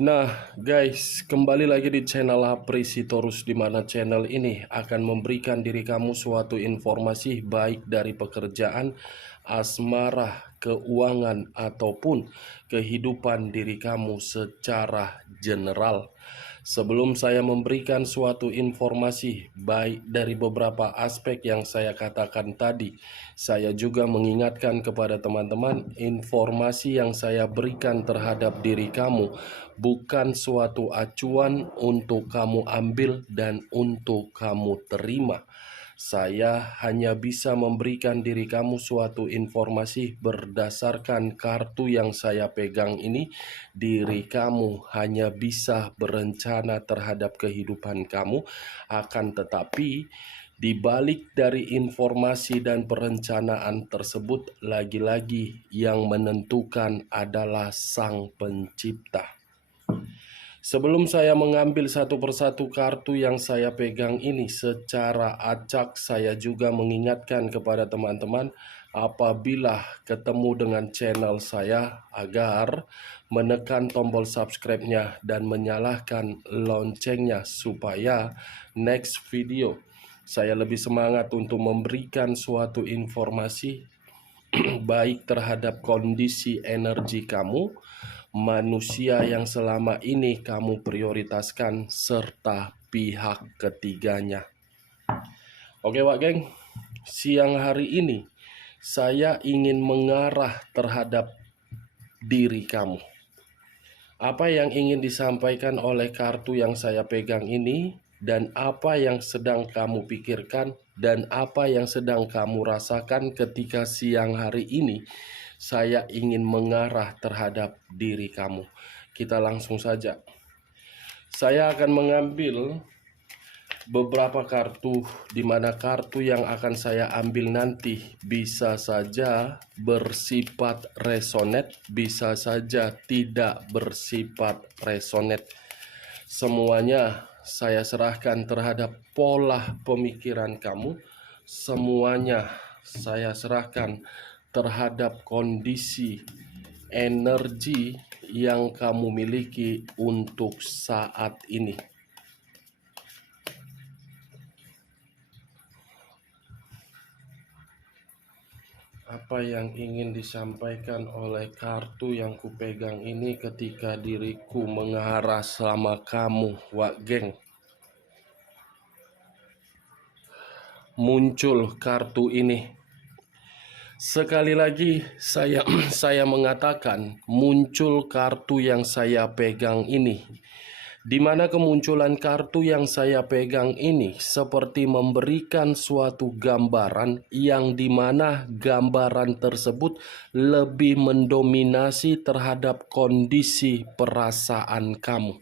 Nah, guys, kembali lagi di channel Apresitorus, di mana channel ini akan memberikan diri kamu suatu informasi baik dari pekerjaan, asmara, keuangan, ataupun kehidupan diri kamu secara general. Sebelum saya memberikan suatu informasi baik dari beberapa aspek yang saya katakan tadi, saya juga mengingatkan kepada teman-teman, informasi yang saya berikan terhadap diri kamu bukan suatu acuan untuk kamu ambil dan untuk kamu terima. Saya hanya bisa memberikan diri kamu suatu informasi berdasarkan kartu yang saya pegang ini. Diri kamu hanya bisa berencana terhadap kehidupan kamu, akan tetapi di balik dari informasi dan perencanaan tersebut, lagi-lagi yang menentukan adalah Sang Pencipta. Sebelum saya mengambil satu persatu kartu yang saya pegang ini secara acak, saya juga mengingatkan kepada teman-teman apabila ketemu dengan channel saya agar menekan tombol subscribe-nya dan menyalakan loncengnya supaya next video saya lebih semangat untuk memberikan suatu informasi baik terhadap kondisi energi kamu, manusia yang selama ini kamu prioritaskan, serta pihak ketiganya. Oke Wak Geng, siang hari ini saya ingin mengarah terhadap diri kamu. Apa yang ingin disampaikan oleh kartu yang saya pegang ini, dan apa yang sedang kamu pikirkan, dan apa yang sedang kamu rasakan ketika siang hari ini, saya ingin mengarah terhadap diri kamu. Kita langsung saja. Saya akan mengambil beberapa kartu, di mana kartu yang akan saya ambil nanti bisa saja bersifat resonate, bisa saja tidak bersifat resonate. Semuanya saya serahkan terhadap pola pemikiran kamu. Semuanya saya serahkan terhadap kondisi energi yang kamu miliki untuk saat ini. Apa yang ingin disampaikan oleh kartu yang kupegang ini ketika diriku mengarah sama kamu, Wak Geng? Muncul kartu ini. Sekali lagi saya mengatakan muncul kartu yang saya pegang ini, di mana kemunculan kartu yang saya pegang ini seperti memberikan suatu gambaran yang dimana gambaran tersebut lebih mendominasi terhadap kondisi perasaan kamu.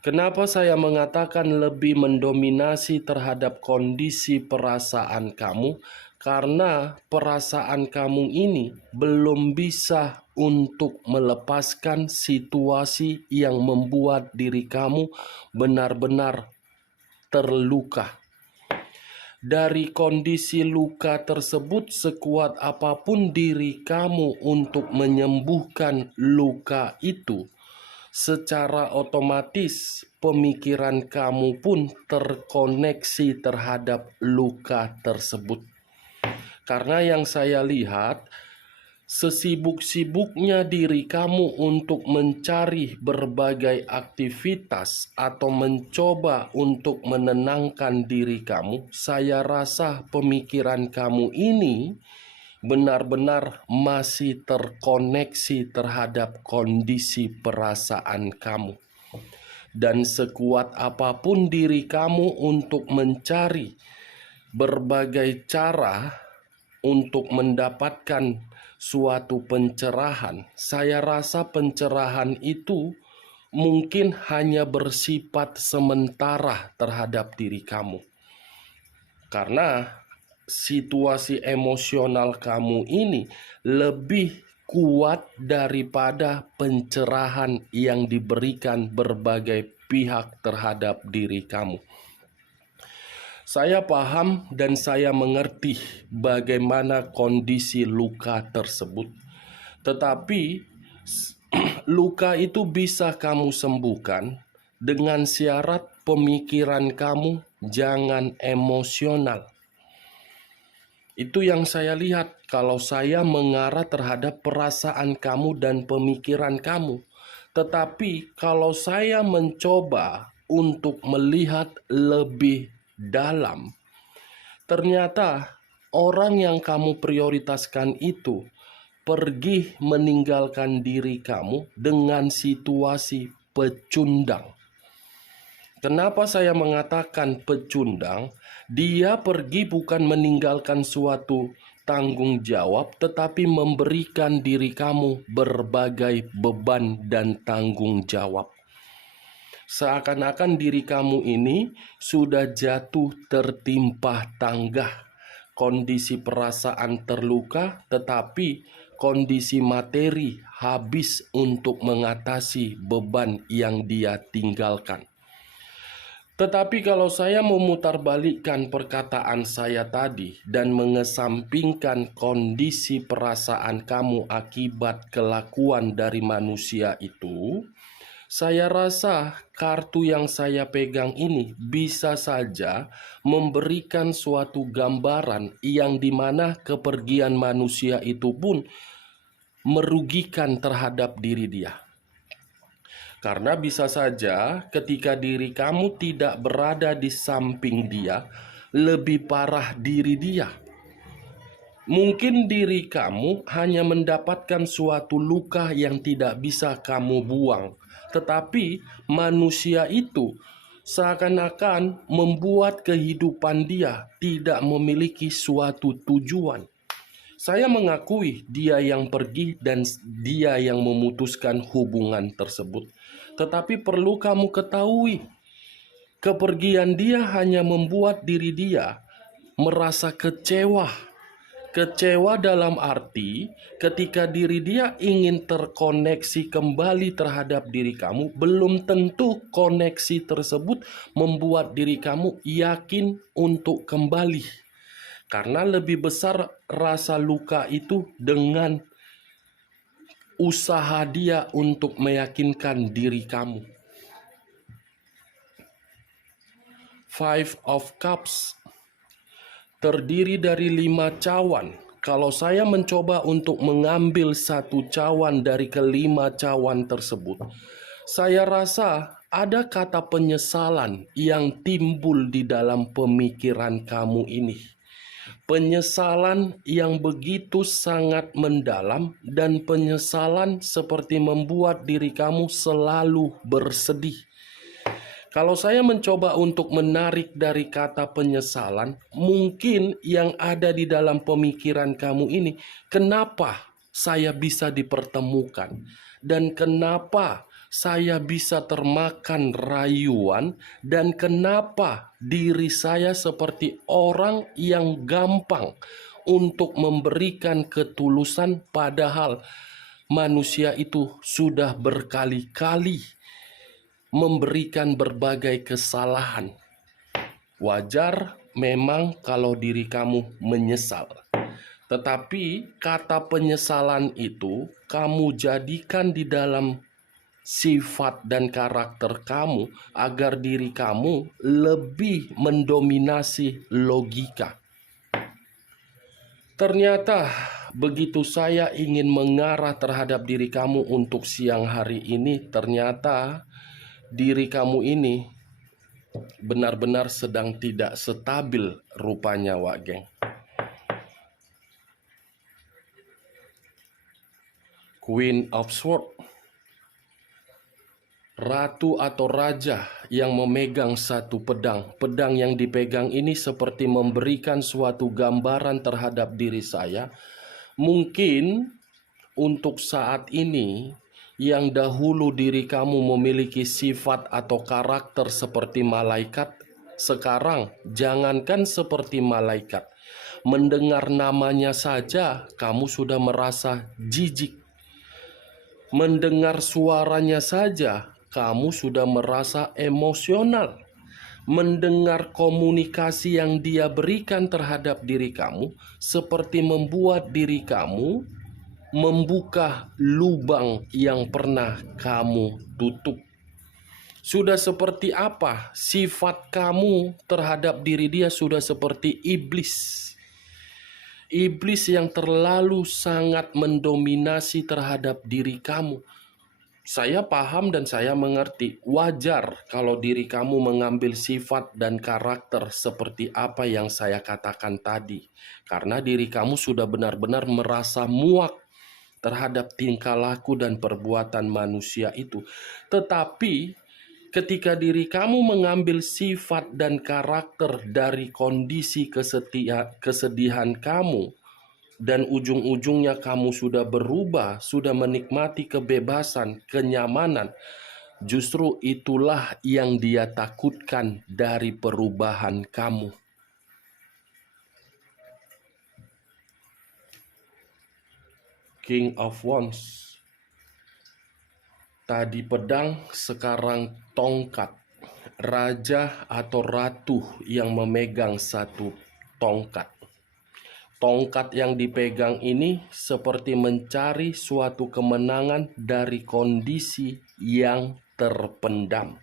Kenapa saya mengatakan lebih mendominasi terhadap kondisi perasaan kamu? Karena perasaan kamu ini belum bisa untuk melepaskan situasi yang membuat diri kamu benar-benar terluka. Dari kondisi luka tersebut, sekuat apapun diri kamu untuk menyembuhkan luka itu, secara otomatis pemikiran kamu pun terkoneksi terhadap luka tersebut. Karena yang saya lihat, sesibuk-sibuknya diri kamu untuk mencari berbagai aktivitas atau mencoba untuk menenangkan diri kamu, saya rasa pemikiran kamu ini benar-benar masih terkoneksi terhadap kondisi perasaan kamu. Dan sekuat apapun diri kamu untuk mencari berbagai cara untuk mendapatkan suatu pencerahan, saya rasa pencerahan itu mungkin hanya bersifat sementara terhadap diri kamu. Karena situasi emosional kamu ini lebih kuat daripada pencerahan yang diberikan berbagai pihak terhadap diri kamu. Saya paham dan saya mengerti bagaimana kondisi luka tersebut. Tetapi luka itu bisa kamu sembuhkan dengan syarat pemikiran kamu jangan emosional. Itu yang saya lihat kalau saya mengarah terhadap perasaan kamu dan pemikiran kamu. Tetapi kalau saya mencoba untuk melihat lebih dalam, ternyata orang yang kamu prioritaskan itu pergi meninggalkan diri kamu dengan situasi pecundang. Kenapa saya mengatakan pecundang? Dia pergi bukan meninggalkan suatu tanggung jawab, tetapi memberikan diri kamu berbagai beban dan tanggung jawab. Seakan-akan diri kamu ini sudah jatuh tertimpa tangga. Kondisi perasaan terluka, tetapi kondisi materi habis untuk mengatasi beban yang dia tinggalkan. Tetapi kalau saya memutarbalikkan perkataan saya tadi dan mengesampingkan kondisi perasaan kamu akibat kelakuan dari manusia itu, saya rasa kartu yang saya pegang ini bisa saja memberikan suatu gambaran yang dimana kepergian manusia itu pun merugikan terhadap diri dia. Karena bisa saja ketika diri kamu tidak berada di samping dia, lebih parah diri dia. Mungkin diri kamu hanya mendapatkan suatu luka yang tidak bisa kamu buang. Tetapi manusia itu seakan-akan membuat kehidupan dia tidak memiliki suatu tujuan. Saya mengakui dia yang pergi dan dia yang memutuskan hubungan tersebut. Tetapi perlu kamu ketahui, kepergian dia hanya membuat diri dia merasa kecewa. Kecewa dalam arti ketika diri dia ingin terkoneksi kembali terhadap diri kamu, belum tentu koneksi tersebut membuat diri kamu yakin untuk kembali. Karena lebih besar rasa luka itu dengan usaha dia untuk meyakinkan diri kamu. Five of Cups terdiri dari 5 cawan. Kalau saya mencoba untuk mengambil satu cawan dari kelima cawan tersebut, saya rasa ada kata penyesalan yang timbul di dalam pemikiran kamu ini. Penyesalan yang begitu sangat mendalam dan penyesalan seperti membuat diri kamu selalu bersedih. Kalau saya mencoba untuk menarik dari kata penyesalan, mungkin yang ada di dalam pemikiran kamu ini, kenapa saya bisa dipertemukan dan kenapa saya bisa termakan rayuan, dan kenapa diri saya seperti orang yang gampang untuk memberikan ketulusan, padahal manusia itu sudah berkali-kali memberikan berbagai kesalahan. Wajar memang kalau diri kamu menyesal. Tetapi kata penyesalan itu kamu jadikan di dalam sifat dan karakter kamu agar diri kamu lebih mendominasi logika. Ternyata begitu saya ingin mengarah terhadap diri kamu untuk siang hari ini, ternyata diri kamu ini benar-benar sedang tidak stabil rupanya, Wak Geng. Queen of Swords, ratu atau raja yang memegang satu pedang. Pedang yang dipegang ini seperti memberikan suatu gambaran terhadap diri saya. Mungkin untuk saat ini yang dahulu diri kamu memiliki sifat atau karakter seperti malaikat, sekarang jangankan seperti malaikat, mendengar namanya saja kamu sudah merasa jijik. Mendengar suaranya saja kamu sudah merasa emosional. Mendengar komunikasi yang dia berikan terhadap diri kamu seperti membuat diri kamu membuka lubang yang pernah kamu tutup. Sudah seperti apa sifat kamu terhadap diri dia? Sudah seperti iblis. Iblis yang terlalu sangat mendominasi terhadap diri kamu. Saya paham dan saya mengerti, wajar kalau diri kamu mengambil sifat dan karakter seperti apa yang saya katakan tadi. Karena diri kamu sudah benar-benar merasa muak terhadap tingkah laku dan perbuatan manusia itu. Tetapi ketika diri kamu mengambil sifat dan karakter dari kondisi kesedihan kamu, dan ujung-ujungnya kamu sudah berubah, sudah menikmati kebebasan, kenyamanan, justru itulah yang dia takutkan dari perubahan kamu. King of Wands. Tadi pedang, sekarang tongkat. Raja atau ratu yang memegang satu tongkat. Tongkat yang dipegang ini seperti mencari suatu kemenangan dari kondisi yang terpendam.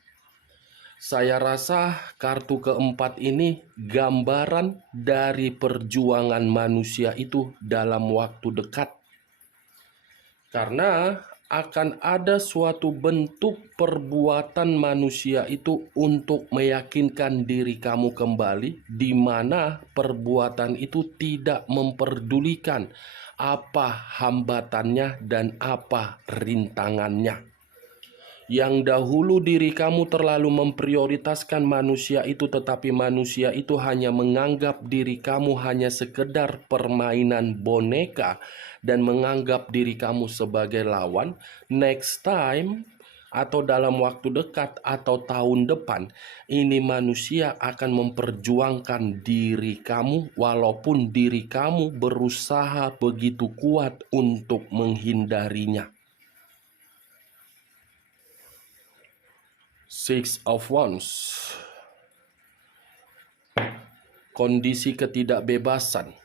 Saya rasa kartu keempat ini gambaran dari perjuangan manusia itu dalam waktu dekat. Karena akan ada suatu bentuk perbuatan manusia itu untuk meyakinkan diri kamu kembali, di mana perbuatan itu tidak memperdulikan apa hambatannya dan apa rintangannya. Yang dahulu diri kamu terlalu memprioritaskan manusia itu, tetapi manusia itu hanya menganggap diri kamu hanya sekedar permainan boneka dan menganggap diri kamu sebagai lawan. Next time atau dalam waktu dekat atau tahun depan, ini manusia akan memperjuangkan diri kamu walaupun diri kamu berusaha begitu kuat untuk menghindarinya. Six of Wands. Kondisi ketidakbebasan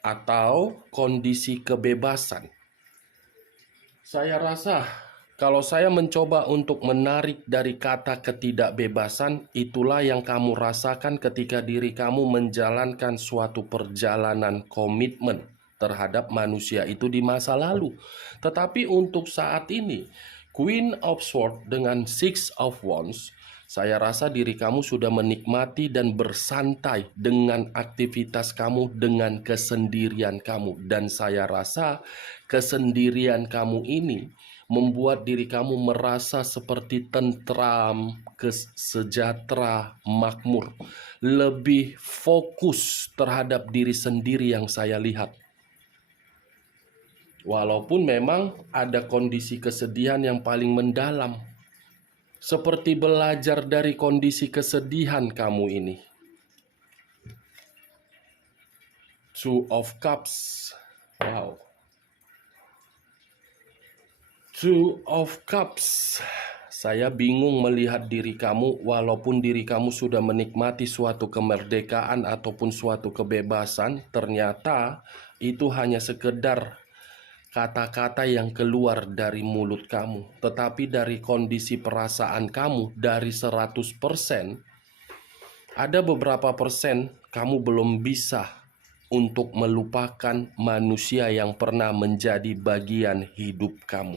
atau kondisi kebebasan. Saya rasa kalau saya mencoba untuk menarik dari kata ketidakbebasan, itulah yang kamu rasakan ketika diri kamu menjalankan suatu perjalanan komitmen terhadap manusia itu di masa lalu. Tetapi untuk saat ini, Queen of Swords dengan Six of Wands, saya rasa diri kamu sudah menikmati dan bersantai dengan aktivitas kamu, dengan kesendirian kamu. Dan saya rasa kesendirian kamu ini membuat diri kamu merasa seperti tentram, sejahtera, makmur. Lebih fokus terhadap diri sendiri yang saya lihat. Walaupun memang ada kondisi kesedihan yang paling mendalam. Seperti belajar dari kondisi kesedihan kamu ini. Two of Cups. Wow. Two of Cups. Saya bingung melihat diri kamu walaupun diri kamu sudah menikmati suatu kemerdekaan ataupun suatu kebebasan. Ternyata itu hanya sekedar kata-kata yang keluar dari mulut kamu. Tetapi dari kondisi perasaan kamu, dari 100%, ada beberapa persen kamu belum bisa untuk melupakan manusia yang pernah menjadi bagian hidup kamu.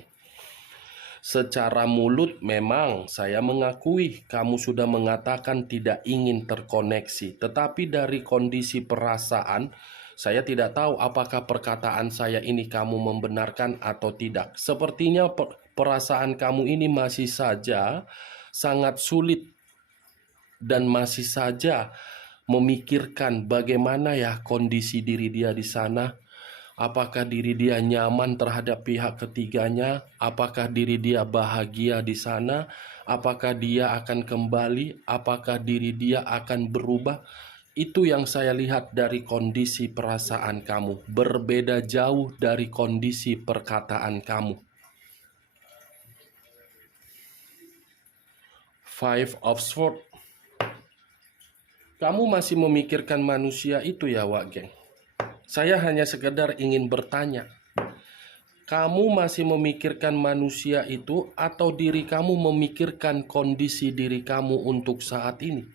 Secara mulut memang saya mengakui kamu sudah mengatakan tidak ingin terkoneksi. Tetapi dari kondisi perasaan, saya tidak tahu apakah perkataan saya ini kamu membenarkan atau tidak. Sepertinya perasaan kamu ini masih saja sangat sulit dan masih saja memikirkan bagaimana ya kondisi diri dia di sana. Apakah diri dia nyaman terhadap pihak ketiganya? Apakah diri dia bahagia di sana? Apakah dia akan kembali? Apakah diri dia akan berubah? Itu yang saya lihat dari kondisi perasaan kamu. Berbeda jauh dari kondisi perkataan kamu. Five of Swords. Kamu masih memikirkan manusia itu ya, Wak Geng? Saya hanya sekedar ingin bertanya. Kamu masih memikirkan manusia itu atau diri kamu memikirkan kondisi diri kamu untuk saat ini?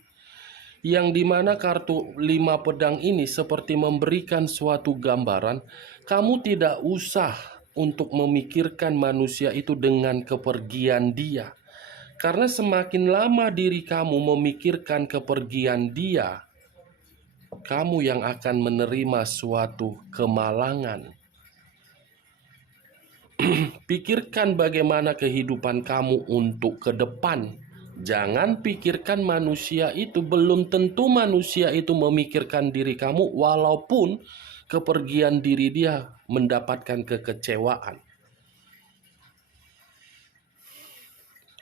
Yang dimana kartu 5 pedang ini seperti memberikan suatu gambaran, kamu tidak usah untuk memikirkan manusia itu dengan kepergian dia. Karena semakin lama diri kamu memikirkan kepergian dia, kamu yang akan menerima suatu kemalangan. Pikirkan bagaimana kehidupan kamu untuk ke depan. Jangan pikirkan manusia itu. Belum tentu manusia itu memikirkan diri kamu, walaupun kepergian diri dia mendapatkan kekecewaan.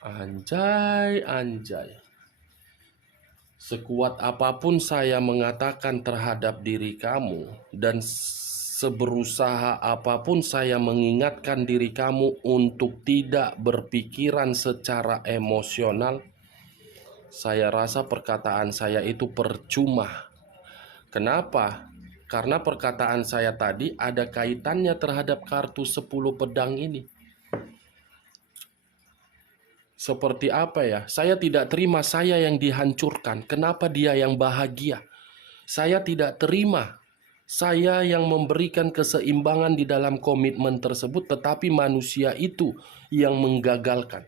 Anjay, anjay. Sekuat apapun saya mengatakan terhadap diri kamu, dan seberusaha apapun saya mengingatkan diri kamu untuk tidak berpikiran secara emosional, saya rasa perkataan saya itu percuma. Kenapa? Karena perkataan saya tadi ada kaitannya terhadap kartu 10 pedang ini. Seperti apa ya? Saya tidak terima saya yang dihancurkan. Kenapa dia yang bahagia? Saya tidak terima saya yang memberikan keseimbangan di dalam komitmen tersebut, tetapi manusia itu yang menggagalkan.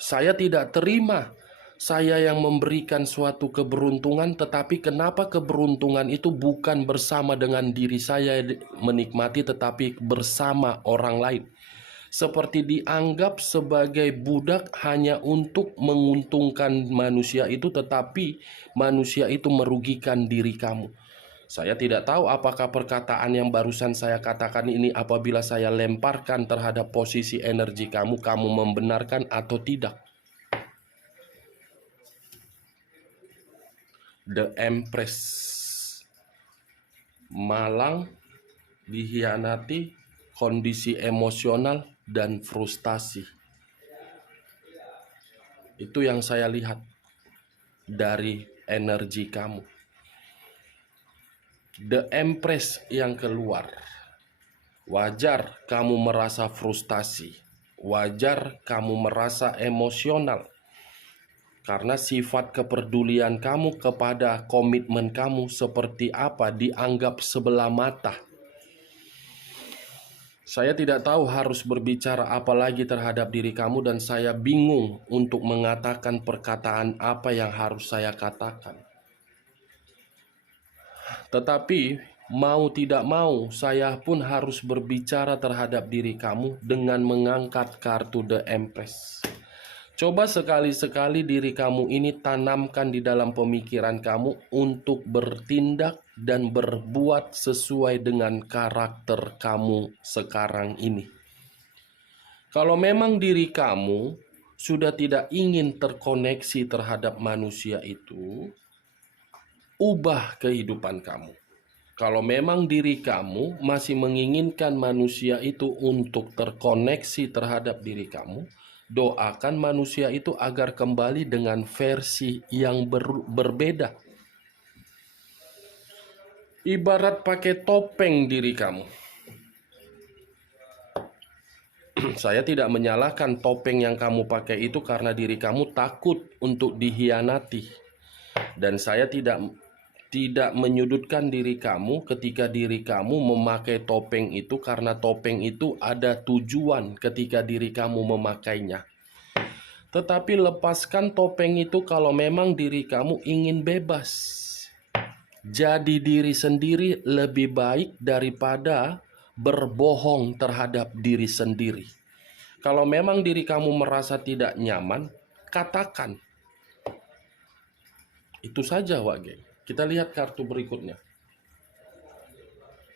Saya tidak terima saya yang memberikan suatu keberuntungan, tetapi kenapa keberuntungan itu bukan bersama dengan diri saya menikmati, tetapi bersama orang lain. Seperti dianggap sebagai budak hanya untuk menguntungkan manusia itu, tetapi manusia itu merugikan diri kamu. Saya tidak tahu apakah perkataan yang barusan saya katakan ini apabila saya lemparkan terhadap posisi energi kamu, kamu membenarkan atau tidak. The Empress. Malang, dikhianati, kondisi emosional, dan frustasi. Itu yang saya lihat dari energi kamu. The Empress yang keluar. Wajar kamu merasa frustasi. Wajar kamu merasa emosional. Karena sifat kepedulian kamu kepada komitmen kamu seperti apa dianggap sebelah mata. Saya tidak tahu harus berbicara apa lagi terhadap diri kamu, dan saya bingung untuk mengatakan perkataan apa yang harus saya katakan. Tetapi mau tidak mau, saya pun harus berbicara terhadap diri kamu dengan mengangkat kartu The Empress. Coba sekali-sekali diri kamu ini tanamkan di dalam pemikiran kamu untuk bertindak dan berbuat sesuai dengan karakter kamu sekarang ini. Kalau memang diri kamu sudah tidak ingin terkoneksi terhadap manusia itu, ubah kehidupan kamu. Kalau memang diri kamu masih menginginkan manusia itu untuk terkoneksi terhadap diri kamu, doakan manusia itu agar kembali dengan versi yang berbeda. Ibarat pakai topeng diri kamu. Saya tidak menyalahkan topeng yang kamu pakai itu karena diri kamu takut untuk dikhianati. Dan saya tidak menyudutkan diri kamu ketika diri kamu memakai topeng itu, karena topeng itu ada tujuan ketika diri kamu memakainya. Tetapi lepaskan topeng itu kalau memang diri kamu ingin bebas. Jadi diri sendiri lebih baik daripada berbohong terhadap diri sendiri. Kalau memang diri kamu merasa tidak nyaman, katakan. Itu saja, Wak Geng. Kita lihat kartu berikutnya.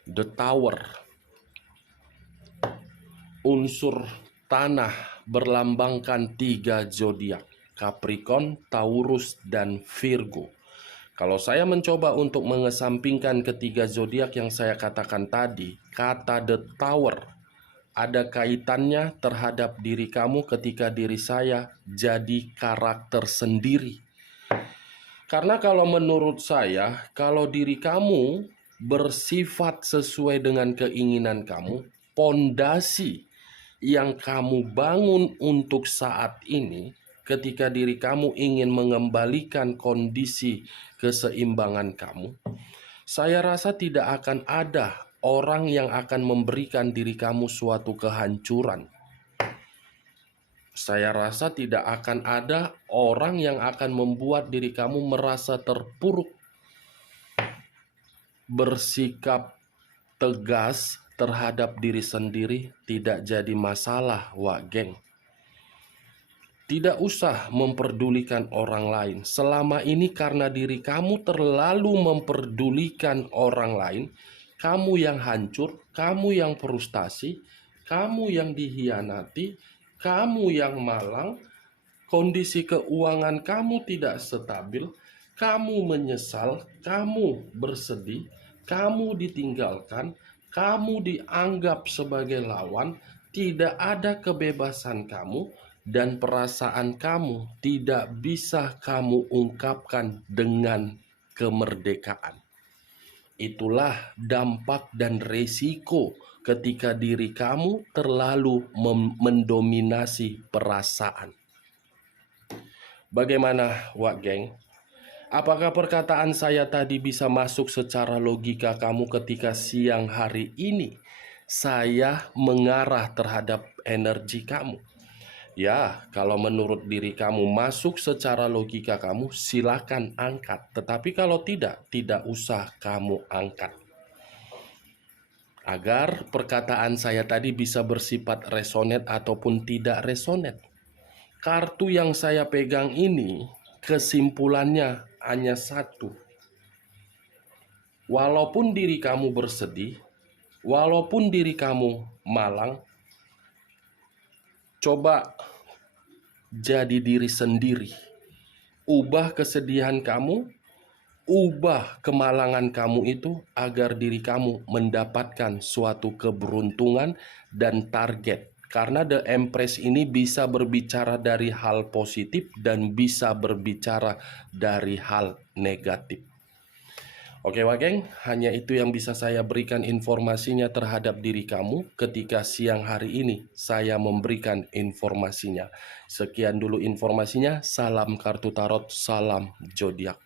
The Tower. Unsur tanah berlambangkan 3 zodiak, Capricorn, Taurus, dan Virgo. Kalau saya mencoba untuk mengesampingkan ketiga zodiak yang saya katakan tadi, kata The Tower ada kaitannya terhadap diri kamu ketika diri saya jadi karakter sendiri. Karena kalau menurut saya, kalau diri kamu bersifat sesuai dengan keinginan kamu, pondasi yang kamu bangun untuk saat ini, ketika diri kamu ingin mengembalikan kondisi keseimbangan kamu, saya rasa tidak akan ada orang yang akan memberikan diri kamu suatu kehancuran. Saya rasa tidak akan ada orang yang akan membuat diri kamu merasa terpuruk. Bersikap tegas terhadap diri sendiri tidak jadi masalah, Wak Geng. Tidak usah memperdulikan orang lain. Selama ini karena diri kamu terlalu memperdulikan orang lain, kamu yang hancur, kamu yang frustasi, kamu yang dihianati, kamu yang malang, kondisi keuangan kamu tidak stabil, kamu menyesal, kamu bersedih, kamu ditinggalkan, kamu dianggap sebagai lawan, tidak ada kebebasan kamu, dan perasaan kamu tidak bisa kamu ungkapkan dengan kemerdekaan. Itulah dampak dan resiko ketika diri kamu terlalu mendominasi perasaan. Bagaimana, Wak Geng? Apakah perkataan saya tadi bisa masuk secara logika kamu ketika siang hari ini saya mengarah terhadap energi kamu? Ya, kalau menurut diri kamu masuk secara logika kamu, silakan angkat. Tetapi kalau tidak usah kamu angkat. Agar perkataan saya tadi bisa bersifat resonet ataupun tidak resonet. Kartu yang saya pegang ini, kesimpulannya hanya satu. Walaupun diri kamu bersedih, walaupun diri kamu malang, coba jadi diri sendiri. Ubah kesedihan kamu, ubah kemalangan kamu itu agar diri kamu mendapatkan suatu keberuntungan dan target. Karena The Empress ini bisa berbicara dari hal positif dan bisa berbicara dari hal negatif. Oke Wak Geng, hanya itu yang bisa saya berikan informasinya terhadap diri kamu ketika siang hari ini saya memberikan informasinya. Sekian dulu informasinya, salam kartu tarot, salam zodiak.